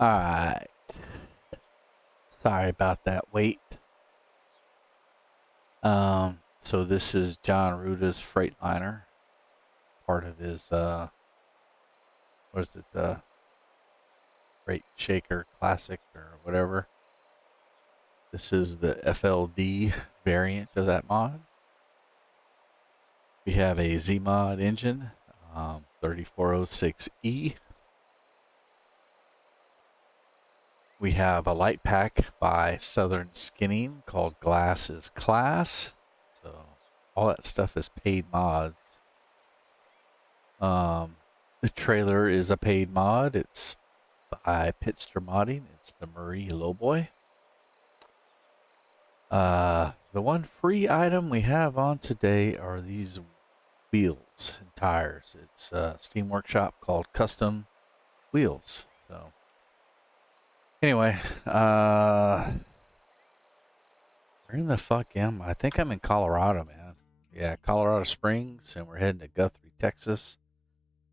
Alright. Sorry about that wait. So this is John Ruda's Freightliner. Part of his, what is it, Freight Shaker Classic or whatever. This is the FLD variant of that mod. We have a Zeemod engine, 3406E. We have a light pack by Southern Skinning called Glass is Class. So all that stuff is paid mods. The trailer is a paid mod. It's by Pizzster Modding. It's the Marie Lowboy. The one free item we have on today are these wheels and tires. It's a Steam Workshop called Custom Wheels. So anyway, where in the fuck am I? I think I'm in Colorado, man. Yeah, Colorado Springs, and we're heading to Guthrie, Texas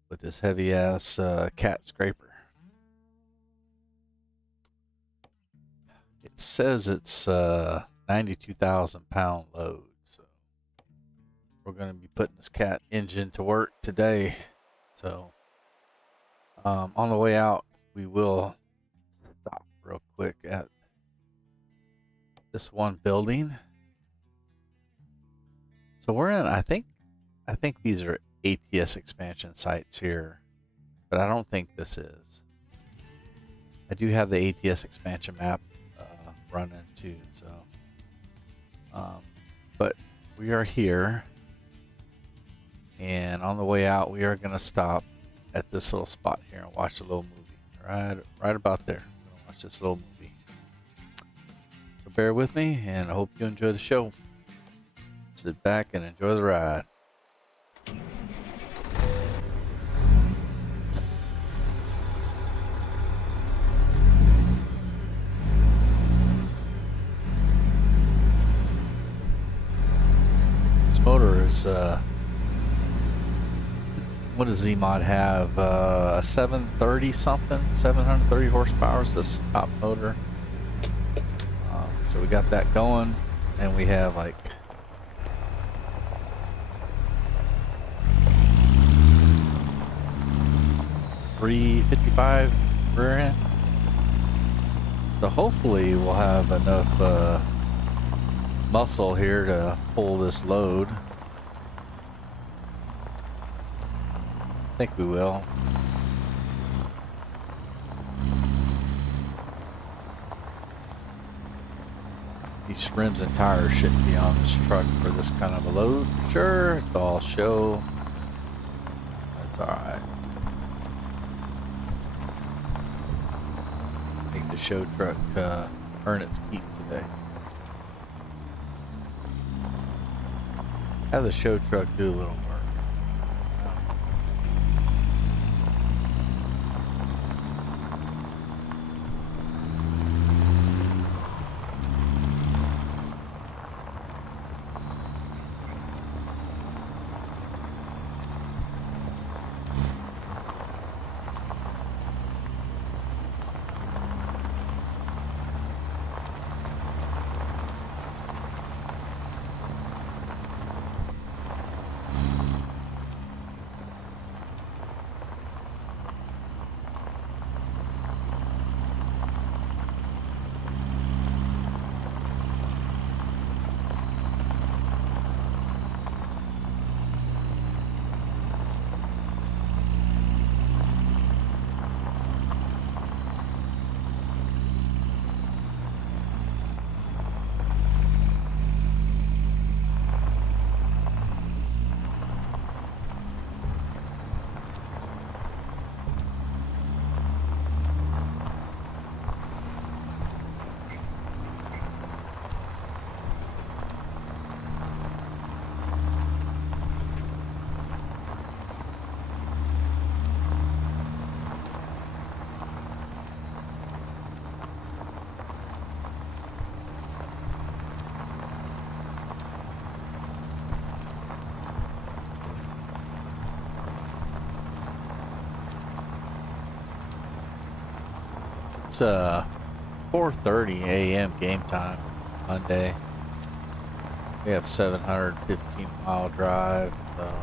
with this heavy ass cat scraper. It says it's 92,000 pound load, so we're going to be putting this cat engine to work today. So on the way out, we will stop real quick at this one building. So we're in, I think these are ATS expansion sites here, but I don't think this is. I do have the ATS expansion map running too, so but we are here, and on the way out we are going to stop at this little spot here and watch a little movie right about there. We're going to watch this little movie, so bear with me, and I hope you enjoy the show. Sit back and enjoy the ride. This motor is what does Zeemod have? A 730 something, 730 horsepower is this top motor. So we got that going, and we have like $355 rear end. So hopefully we'll have enough muscle here to pull this load. I think we will. These rims and tires shouldn't be on this truck for this kind of a load. Sure, it's all show. That's alright. I think the show truck earn its keep today. Have the show truck do a little work. It's 4:30 a.m. game time Monday. We have 715-mile drive, so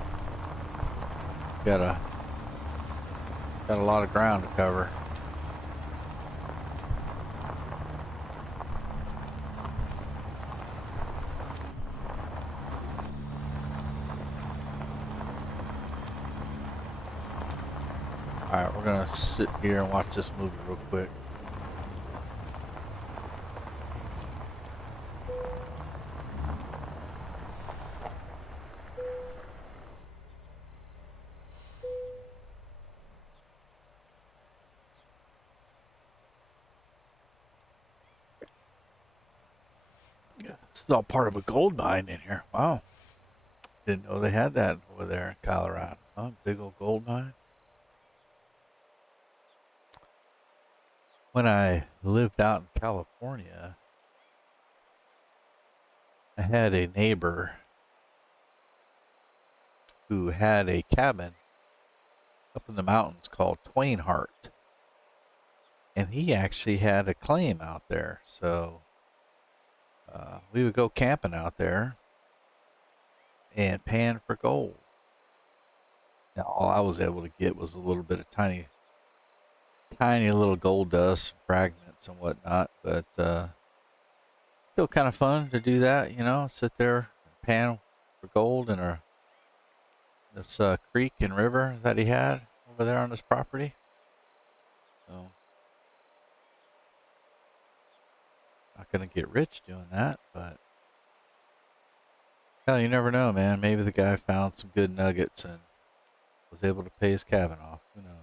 got a lot of ground to cover. All right, we're gonna sit here and watch this movie real quick. This is all part of a gold mine in here. Wow. Didn't know they had that over there in Colorado. Oh, big old gold mine. When I lived out in California, I had a neighbor who had a cabin up in the mountains called Twain Hart. And he actually had a claim out there. So we would go camping out there and pan for gold. Now, all I was able to get was a little bit of tiny little gold dust, fragments and whatnot. But still kind of fun to do that, you know, sit there and pan for gold in this creek and river that he had over there on his property. So, not going to get rich doing that, but hell, you never know, man. Maybe the guy found some good nuggets and was able to pay his cabin off. Who knows?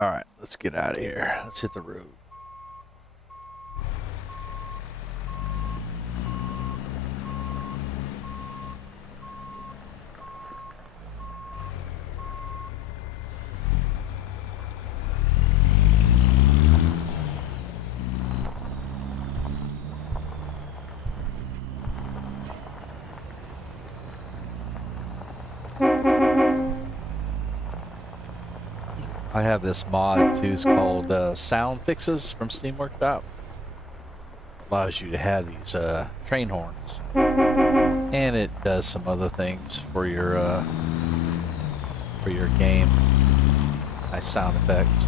All right, let's get out of here. Let's hit the road. I have this mod too. It's called Sound Fixes from Steam Workshop. Allows you to have these train horns, and it does some other things for your game. Nice sound effects.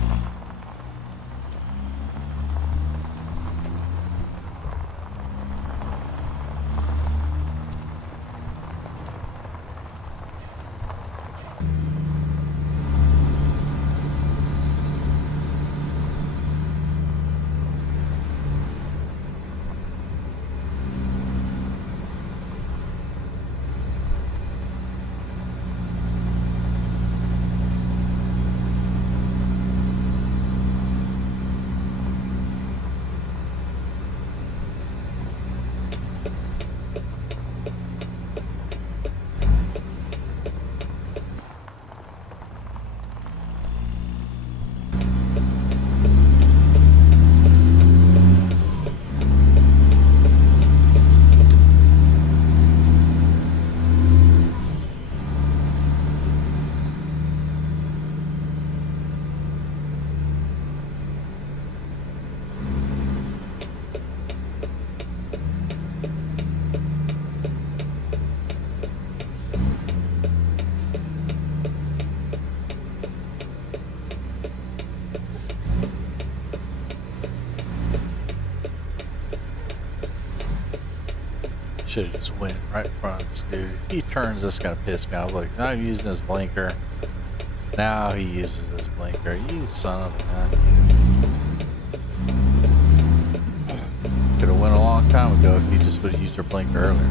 Should have just went right in front of this dude. If he turns, this is gonna piss me off. Look, now I'm using his blinker. Now he uses his blinker. You son of a gun, you. Could have went a long time ago if you just would have used your blinker earlier.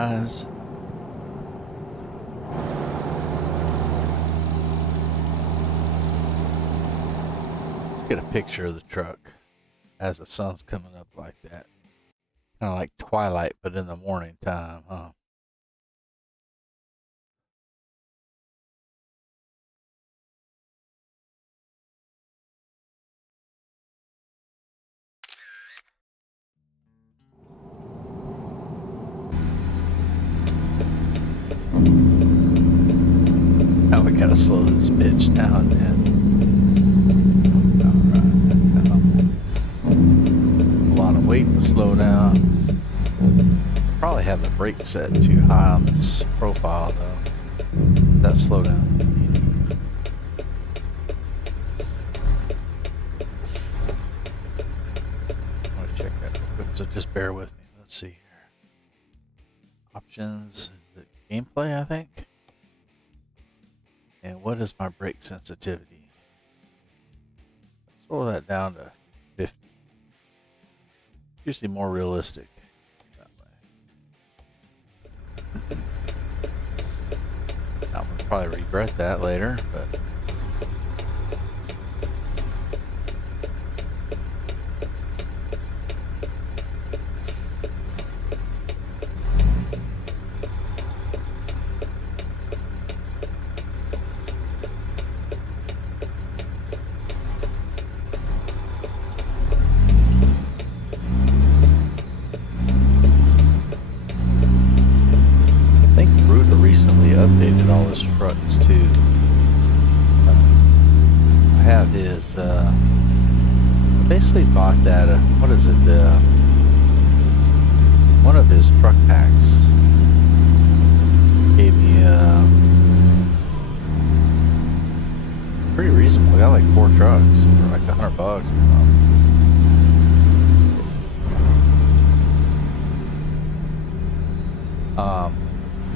guys. Let's get a picture of the truck as the sun's coming up like that. Kind of like twilight, but in the morning time, huh? Now we gotta slow this bitch down, man. Alright, a lot of weight to slow down. Probably have the brake set too high on this profile though. That slow down. I'm gonna check that real quick, so just bear with me. Let's see here. Options, is it gameplay, I think? And what is my brake sensitivity? Slow that down to 50. Usually more realistic that way. I'm gonna probably regret that later, but recently updated all his trucks too. I have his, I basically bought that, what is it, one of his truck packs gave me, pretty reasonable. I got like 4 trucks for like $100.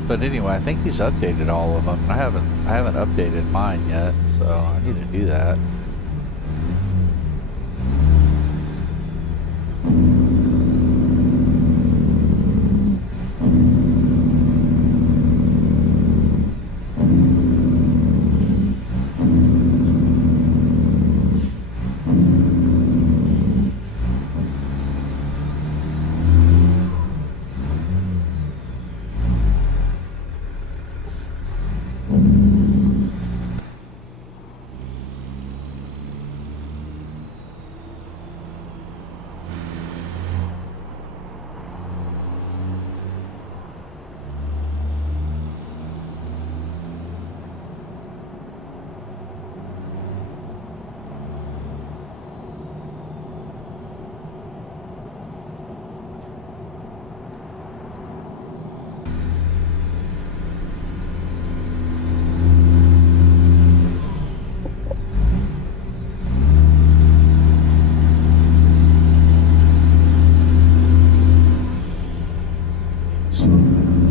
But anyway, I think he's updated all of them. I haven't updated mine yet, so I need to do that.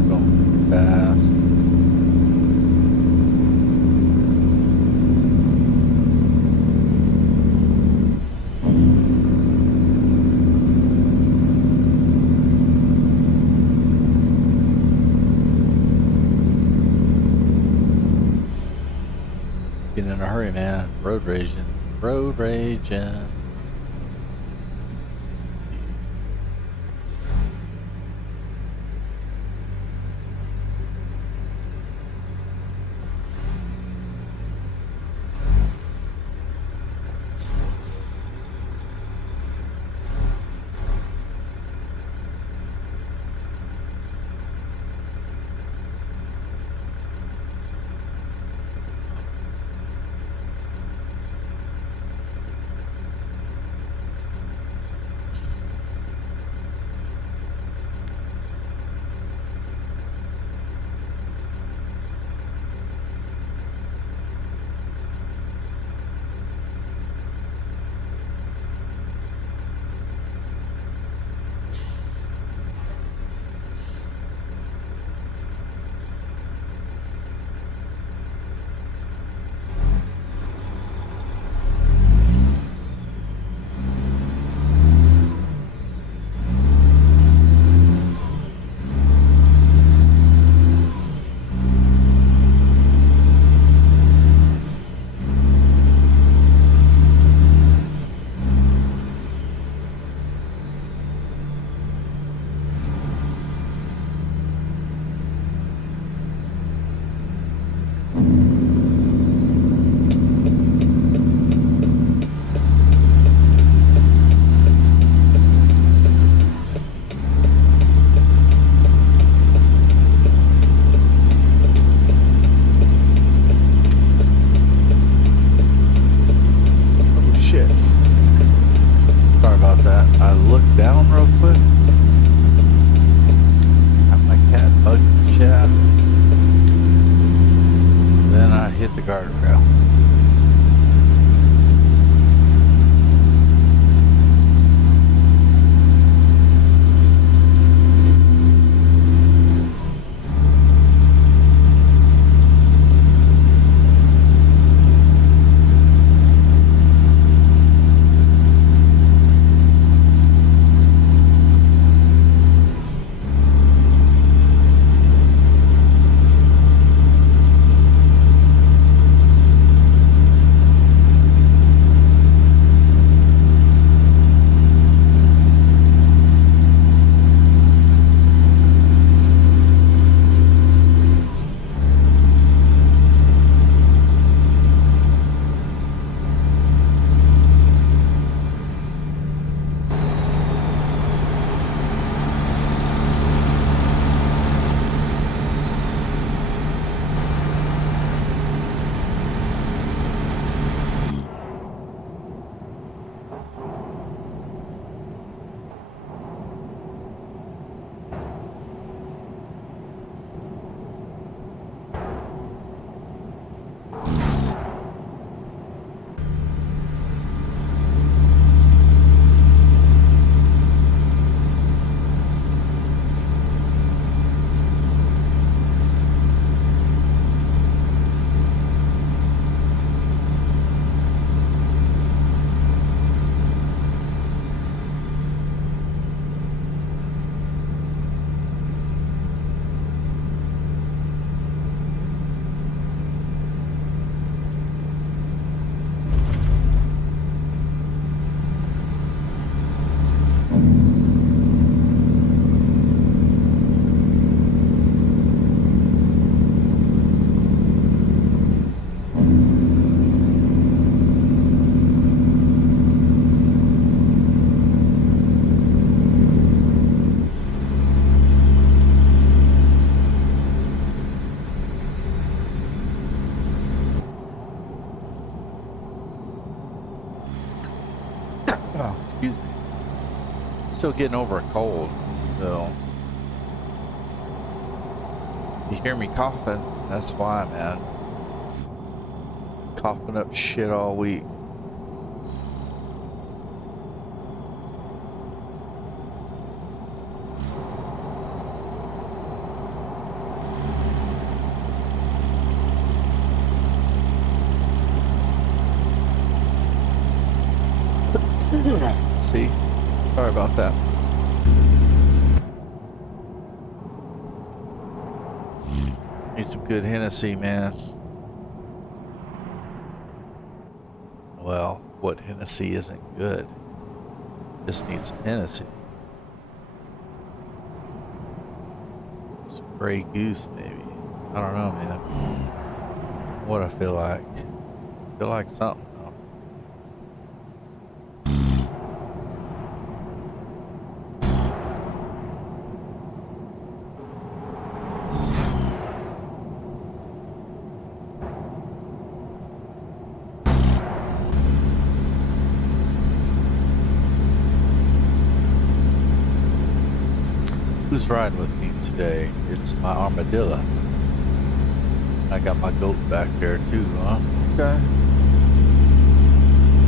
Going fast. Getting in a hurry, man. Road raging. Road raging. guardrail. Oh, excuse me. Still getting over a cold, so you hear me coughing, that's why, man. Coughing up shit all week. See? Sorry about that. Need some good Hennessy, man. Well, what Hennessy isn't good? Just need some Hennessy. Some Grey Goose, maybe. I don't know, man. What I feel like. I feel like something. Who's riding with me today? It's my armadillo. I got my goat back there too, huh? Okay.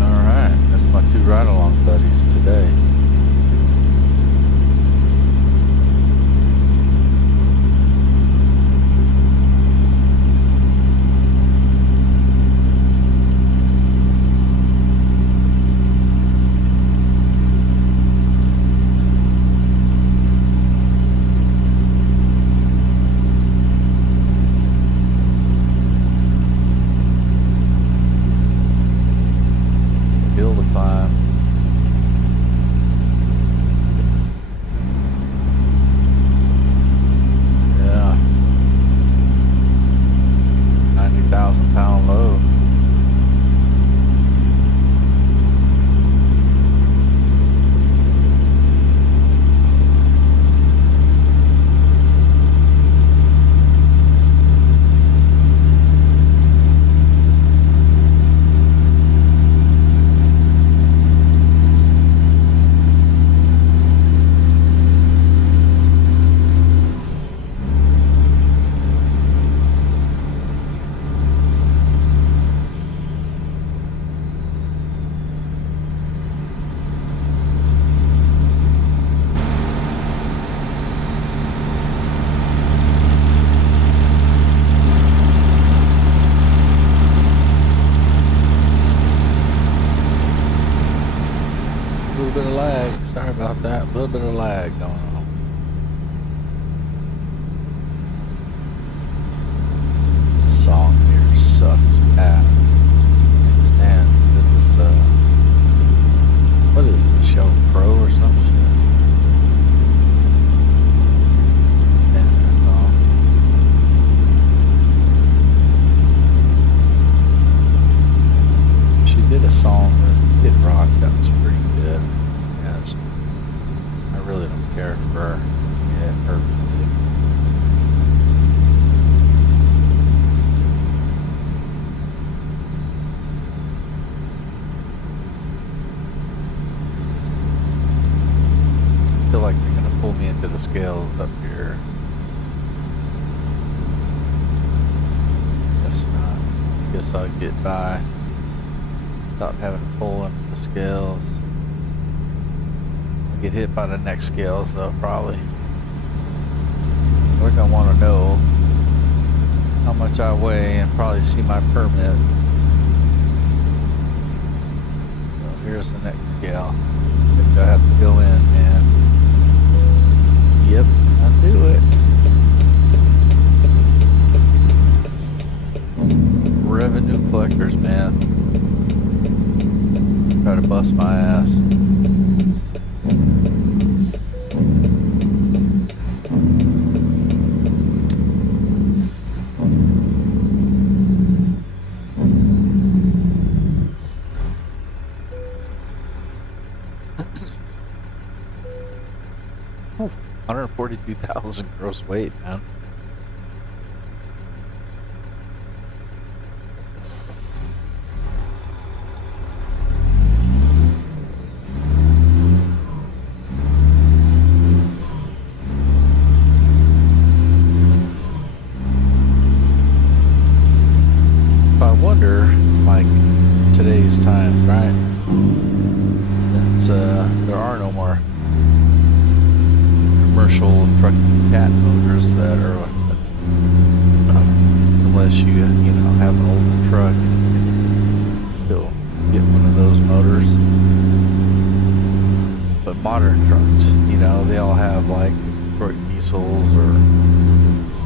Alright, that's my two ride-along buddies today. about that. A little bit of lag going on. This song here sucks ass. Can't stand. This is what is it? Show Pro or some shit? Stand that song. She did a song with Kid Rock that was pretty good. Yes. I really don't care for her music. I feel like they're gonna pull me into the scales up here. Guess not. Guess I'll get by without having to pull into the scales. I'll get hit by the next scales though, probably. They're gonna want to know how much I weigh and probably see my permit. So here's the next scale. I think I have to go in, man. Yep, I do it. Revenue collectors, man. Try to bust my ass. Ooh, 142,000 gross weight, man. I wonder, like today's time, right? That there are no more commercial Trucj CAT motors that are, unless you know, have an older truck and you can still get one of those motors. But modern trucks, you know, they all have like Detroit diesels or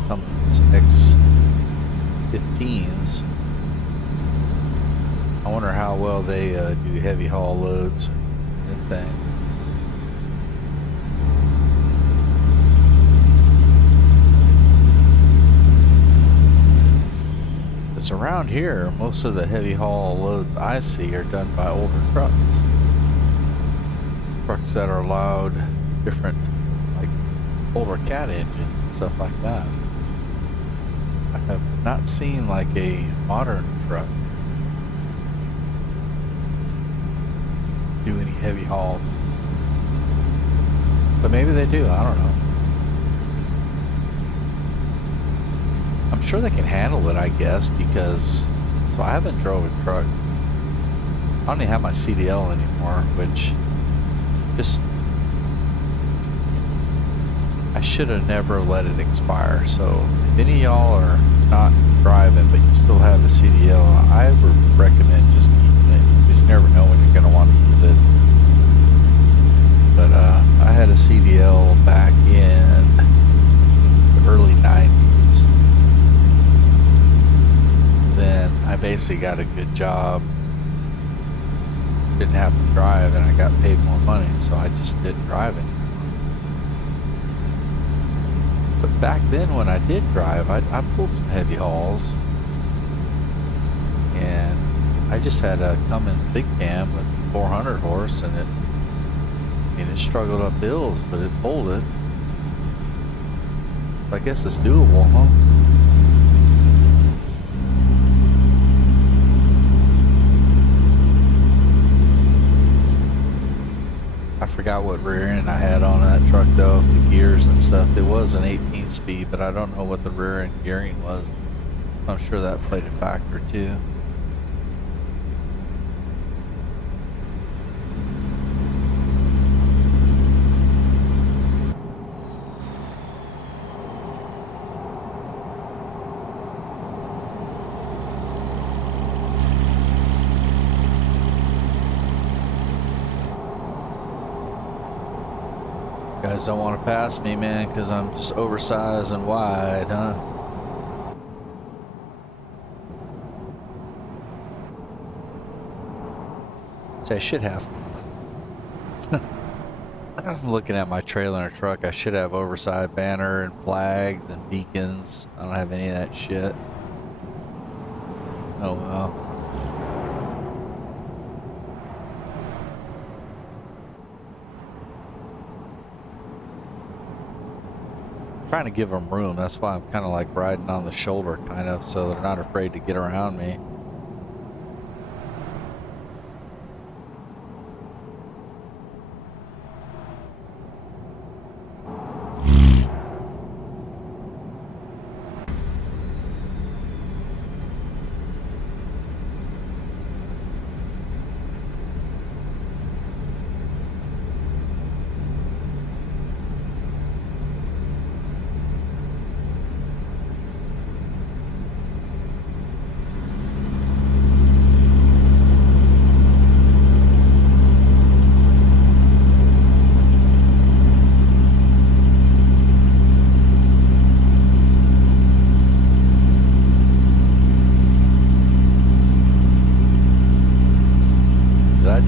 Cummins X15s. I wonder how well they do heavy haul loads and things. It's around here, most of the heavy haul loads I see are done by older trucks. Trucks that are allowed different, like older CAT engines and stuff like that. I have not seen like a modern truck do any heavy haul, but maybe they do. I don't know. I'm sure they can handle it, I guess, because so I haven't drove a truck. I don't even have my CDL anymore, which just I should have never let it expire. So if any of y'all are not driving but you still have a CDL, I would recommend just keeping it, because you never know when you're going to want to use it. But I had a CDL back in the early 90s. Then I basically got a good job, didn't have to drive, and I got paid more money, so I just didn't drive it. But back then when I did drive, I pulled some heavy hauls, and I just had a Cummins big cam with 400 horse, and it struggled up hills, but it pulled it. I guess it's doable, huh? I forgot what rear end I had on that truck though, the gears and stuff. It was an 18 speed, but I don't know what the rear end gearing was. I'm sure that played a factor too. guys don't want to pass me, man, because I'm just oversized and wide, huh? So I should have. I'm looking at my trailer and truck. I should have oversized banner and flags and beacons. I don't have any of that shit. Oh well. Trying to give them room. That's why I'm kind of like riding on the shoulder, kind of, so they're not afraid to get around me.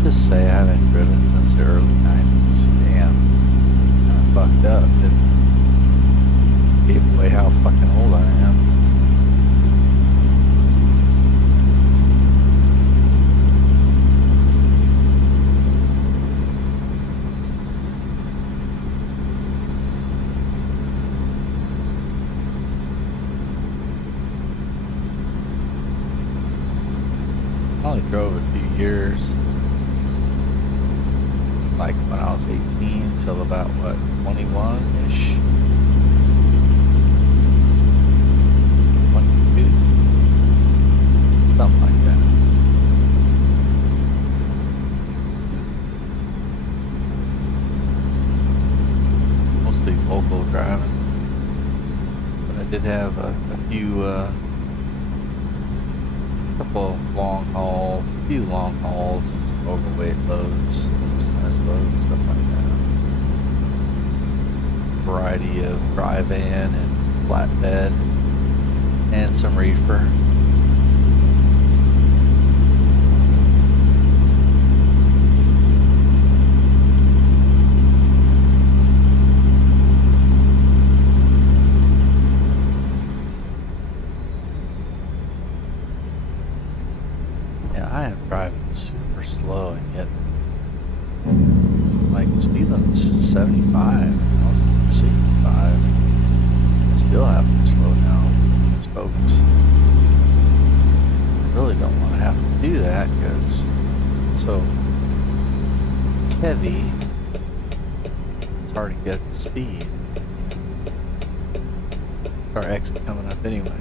Just say I haven't driven since the early 90s. Damn. Kind of fucked up. It gave away how fucking old I am. I only drove a few years. Like when I was 18 till about what, 21-ish? 22? Something like that. Mostly local driving. But I did have a few, couple long hauls, a few long hauls and some overweight loads. Load, stuff like that. Variety of dry van and flatbed and some reefer. Yeah, I am driving super slow and yet like speed limit's 75, I was doing 65. Still have to slow down these folks. Really don't want to have to do that because it's so heavy. It's hard to get up to speed. Our exit coming up anyway.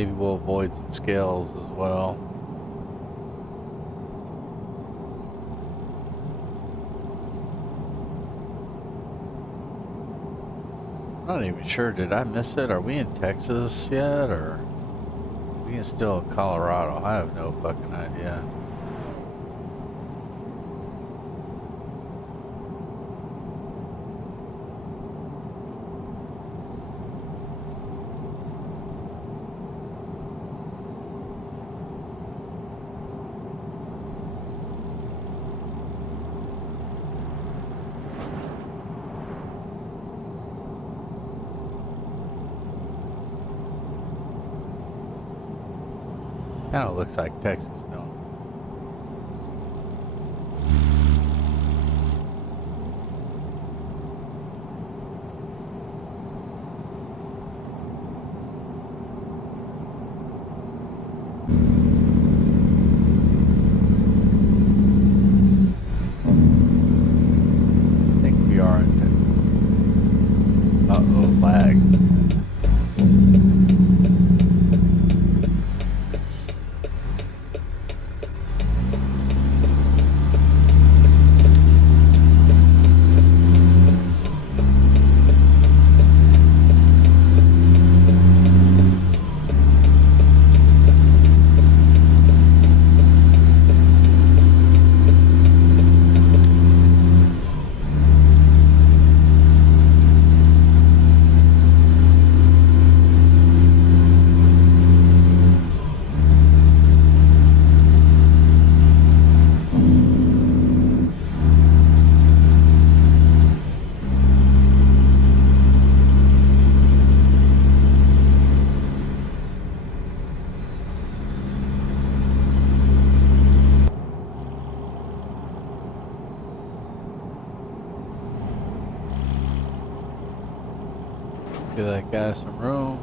Maybe we'll avoid some scales as well. I'm not even sure, did I miss it? Are we in Texas yet, or are we still in Colorado? I have no fucking idea. Kind of looks like Texas, though. I think we are in Texas. Uh-oh, lag. Give that guy some room.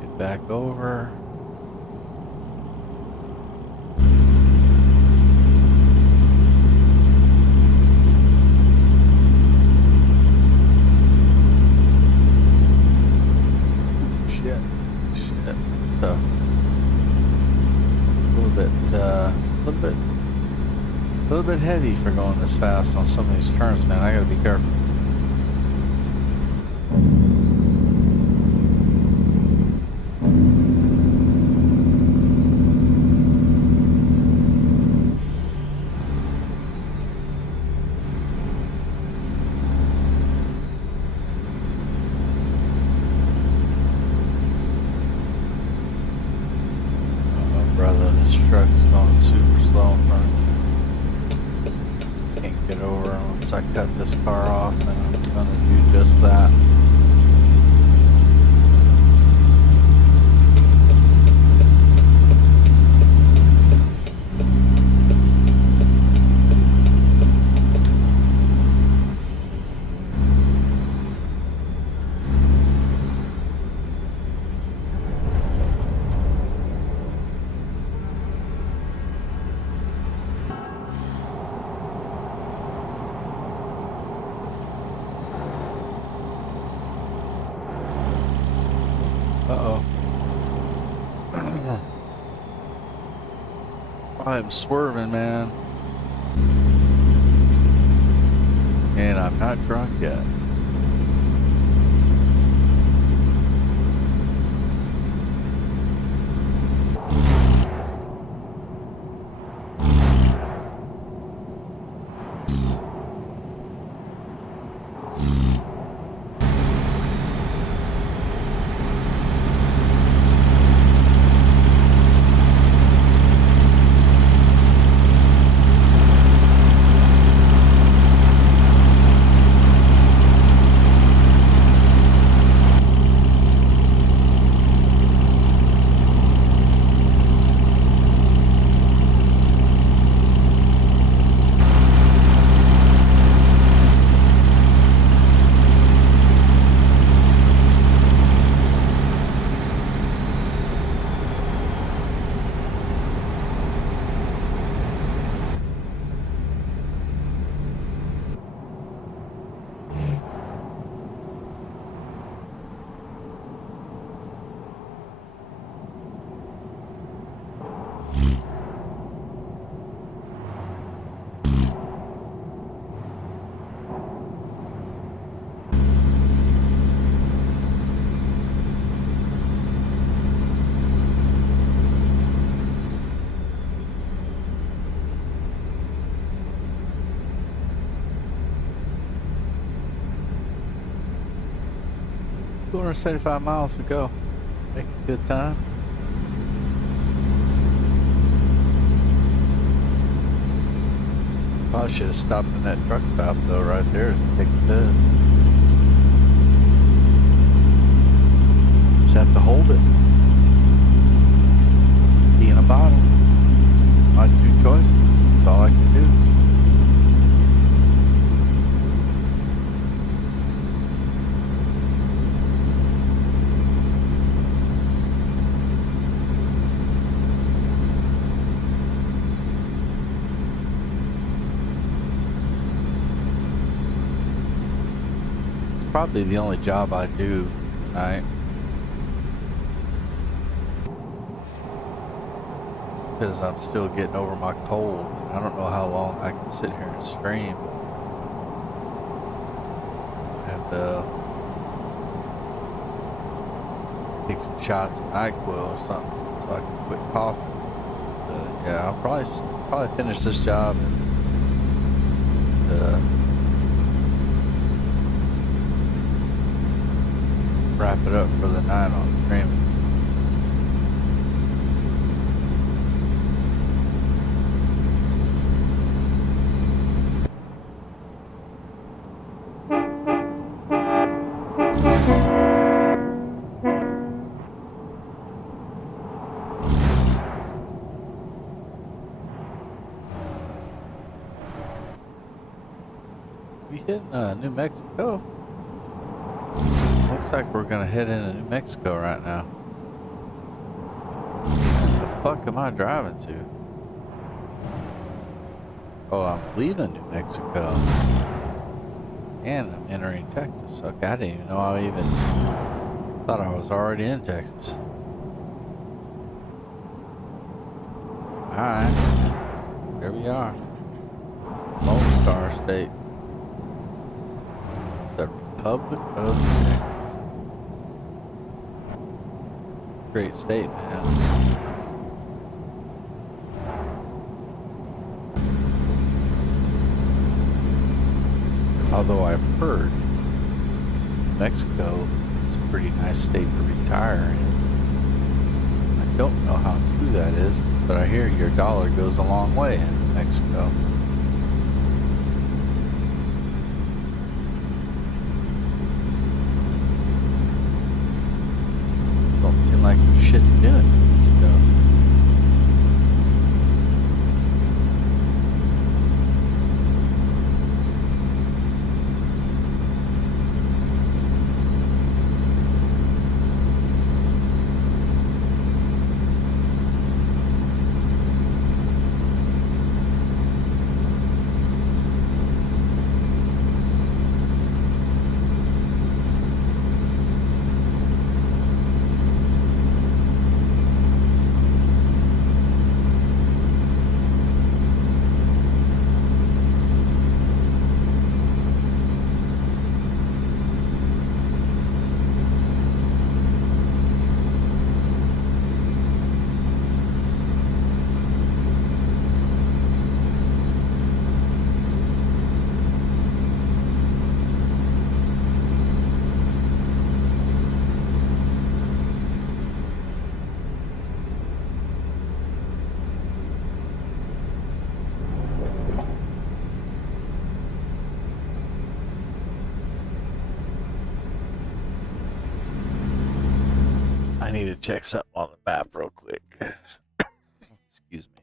Get back over. Shit. So, a little bit heavy for going this fast on some of these turns, man. I gotta be careful. I cut this car off, and I'm going to do just that. I'm swerving, man. And I'm not drunk yet. 275 miles to go. Make a good time. Probably should have stopped in that truck stop though, right there, and take the bed. Just have to hold it. Pee in a bottle. My two choices. That's all I can do. Probably the only job I do tonight. Because I'm still getting over my cold. I don't know how long I can sit here and stream. I have to take some shots of NyQuil or something so I can quit coughing. But yeah, I'll probably finish this job and wrap it up for the night on streaming. We hitting New Mexico? Looks like we're gonna head into New Mexico right now. Where the fuck am I driving to? Oh, I'm leaving New Mexico. And I'm entering Texas. Okay, I didn't even know I even thought I was already in Texas. Alright. Here we are. Lone Star State. The Republic of Texas. Great state, man. Although I've heard Mexico is a pretty nice state to retire in. I don't know how true that is, but I hear your dollar goes a long way in Mexico. Don't seem like there's shit to do in Mexico. I need to check something on the map real quick. Excuse me.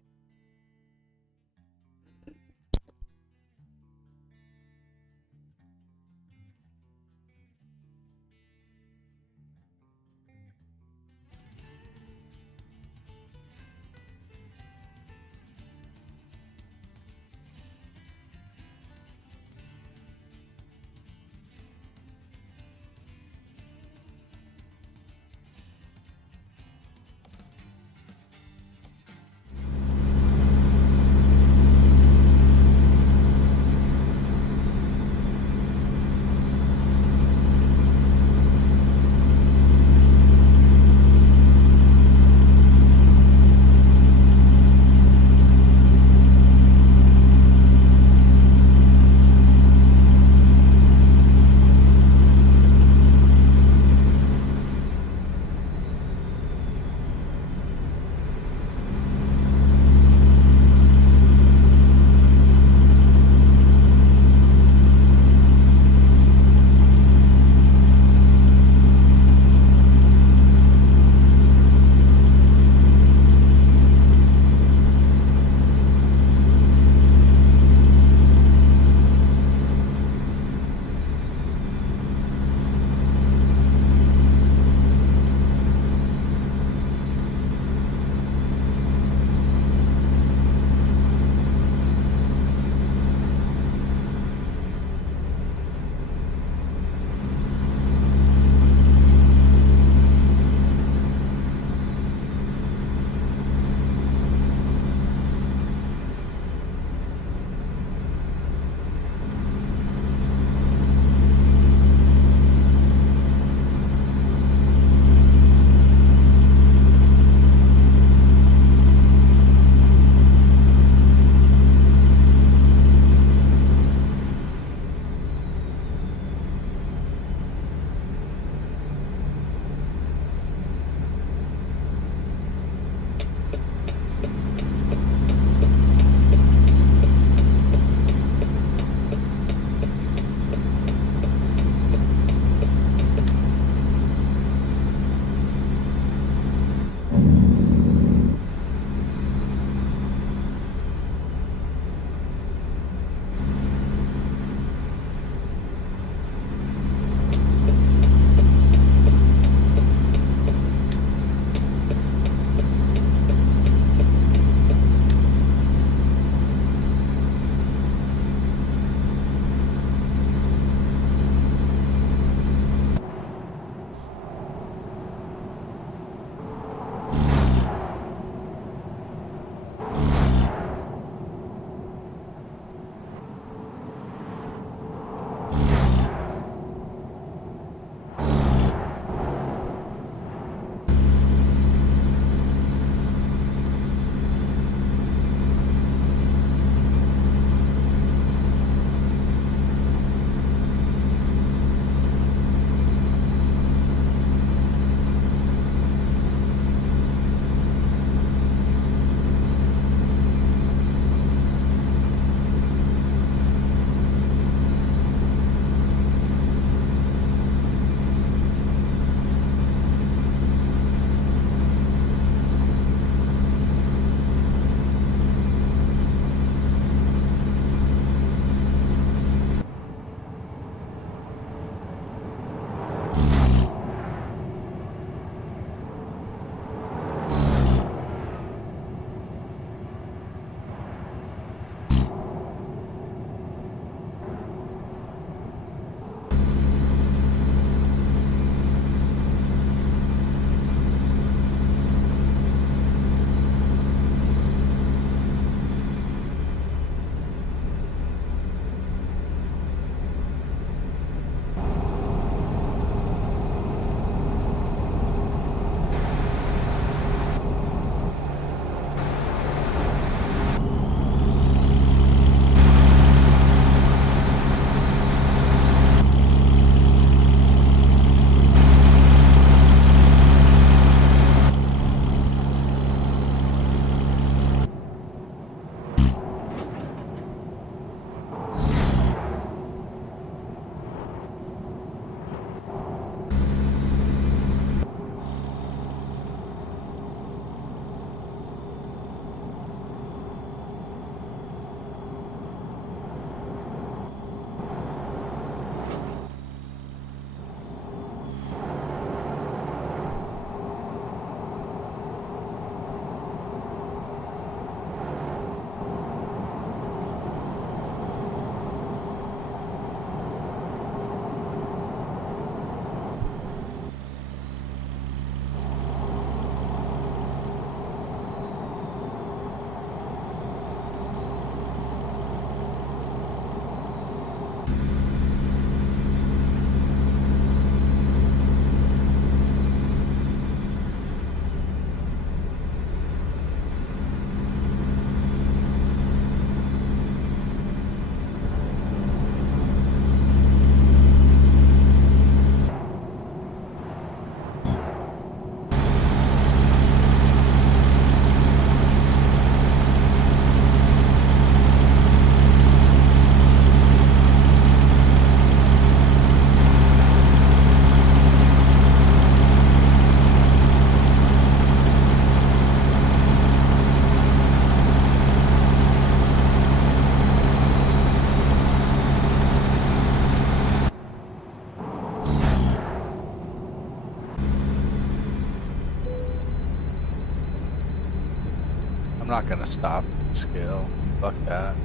gonna stop and scale. Fuck that.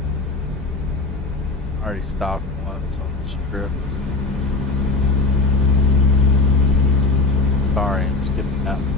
I already stopped once on the strip. Sorry, I'm skipping that one.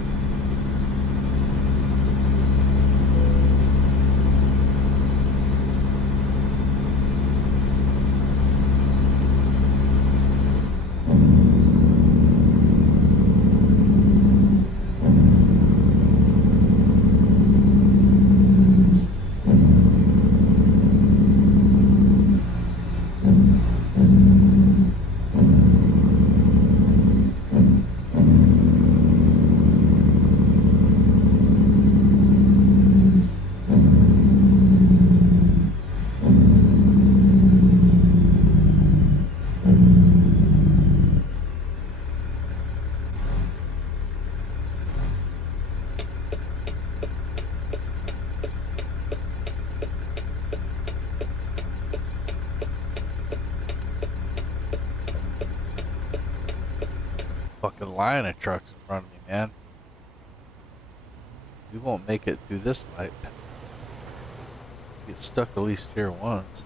Fucking line of trucks in front of me, man. We won't make it through this light. Get stuck at least here once.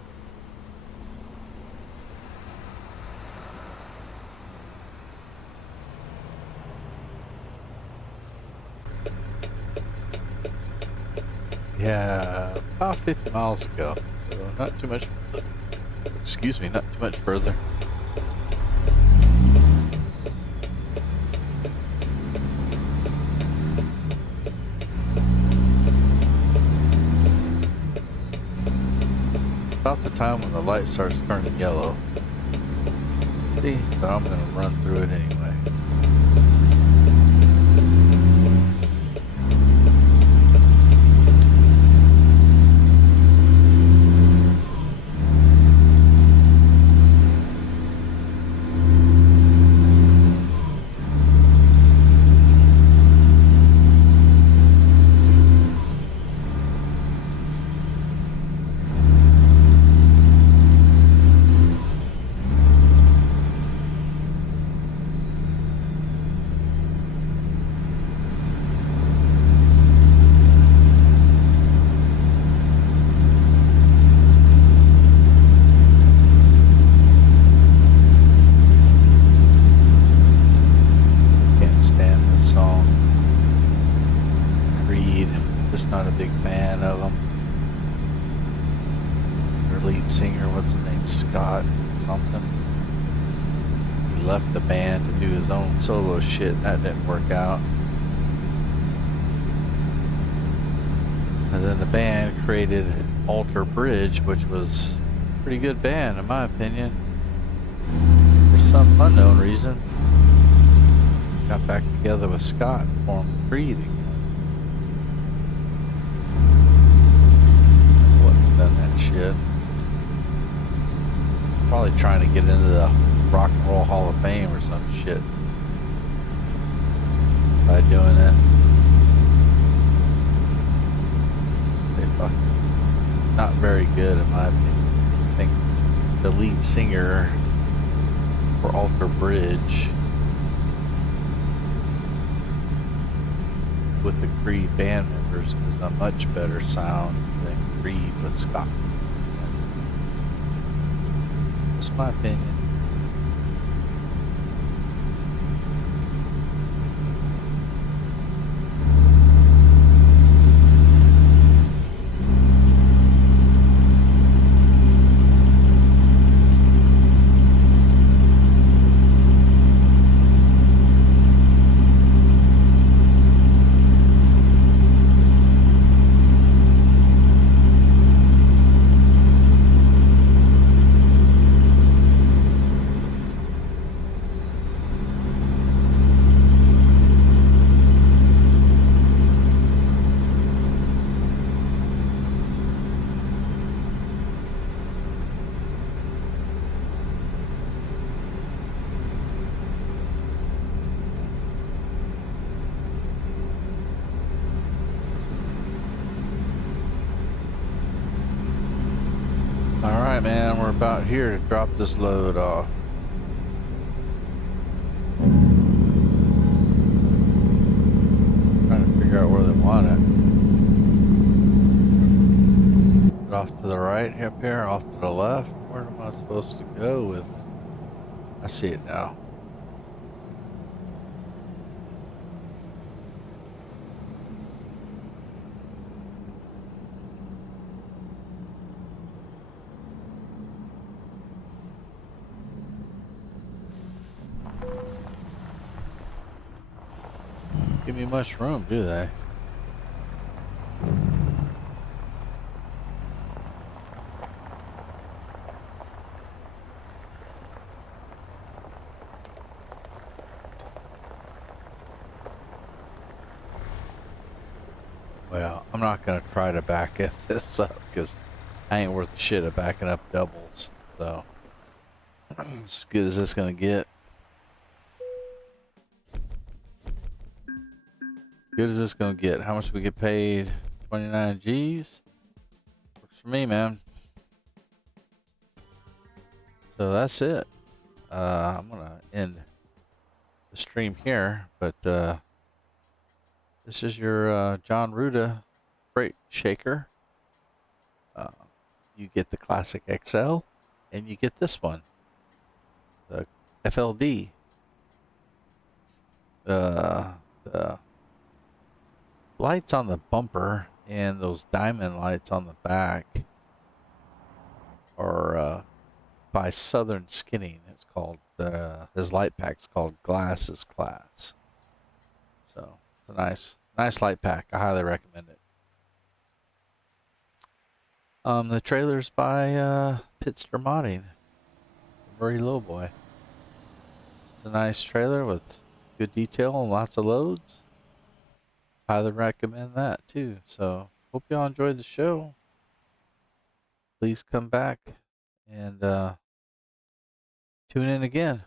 Yeah, about 50 miles ago. So not too much, excuse me, not too much further. It's about the time when the light starts turning yellow. See, but I'm gonna run through it anyway. Not a big fan of them. Their lead singer, what's his name, Scott something. He left the band to do his own solo shit, and that didn't work out. And then the band created Alter Bridge, which was a pretty good band in my opinion. For some unknown reason, got back together with Scott and formed Creed again. Done that shit. Probably trying to get into the Rock and Roll Hall of Fame or some shit by doing it. They fucking not very good in my opinion. I think the lead singer for Alter Bridge with the Creed band members is a much better sound than Creed with Scott. Just my opinion. Alright, man, we're about here to drop this load off. Trying to figure out where they want it. it off to the right up here, off to the left. Where am I supposed to go with it? I see it now. Give me much room, do they? Well, I'm not going to try to back this up because I ain't worth a shit of backing up doubles. So, as good as this going to get. Good as this going to get. How much we get paid? 29 G's? Works for me, man. So that's it. I'm going to end the stream here, but this is your John Ruda freight shaker. You get the classic XL, and you get this one, the FLD. The lights on the bumper and those diamond lights on the back are by Southern Skinning. It's called his light pack's called Glasses Class. So it's a nice light pack. I highly recommend it. The trailer's by Pizzster Modding, very Lowboy. It's a nice trailer with good detail and lots of loads. Highly recommend that too. So hope y'all enjoyed the show. Please come back and tune in again.